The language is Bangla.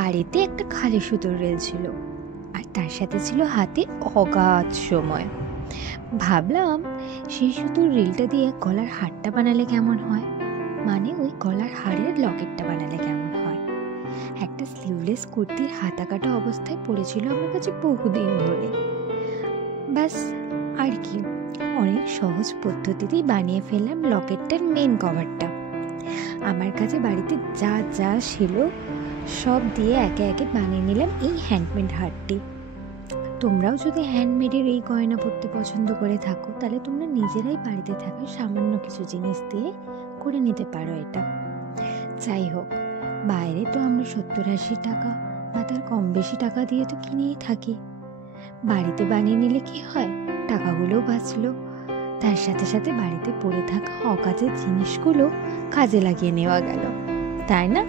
বাড়িতে একটা খালি সুতোর রেল ছিল, আর তার সাথে ছিল হাতে অগাধ সময়। ভাবলাম সেই সুতোর রিলটা দিয়ে গলার হারটা বানালে কেমন হয়, মানে ওই গলার হারের লকেটটা বানালে কেমন হয়। একটা স্লিভলেস কুর্তির হাতা কাটা অবস্থায় পড়েছিল আমার কাছে বহুদিন ধরে। ব্যাস, আর কি, অনেক সহজ পদ্ধতিতেই বানিয়ে ফেললাম লকেটটার মেন কভারটা। আমার কাছে বাড়িতে যা যা ছিল সব দিয়ে একে একে বানিয়ে নিলাম এই হ্যান্ডমেড হারটি। তোমরাও যদি হ্যান্ডমেডের এই গয়না পরতে পছন্দ করে থাকো, তাহলে তোমরা নিজেরাই বাড়িতে থাকা সামান্য কিছু জিনিস দিয়ে করে নিতে পারো এটা। যাই হোক, বাইরে তো আমরা 70-80 টাকা বা তার কম বেশি টাকা দিয়ে তো কিনেই থাকি। বাড়িতে বানিয়ে নিলে কি হয়, টাকাগুলোও বাঁচলো, তার সাথে সাথে বাড়িতে পড়ে থাকা অকাজের জিনিসগুলো কাজে লাগিয়ে নেওয়া গেল, তাই না?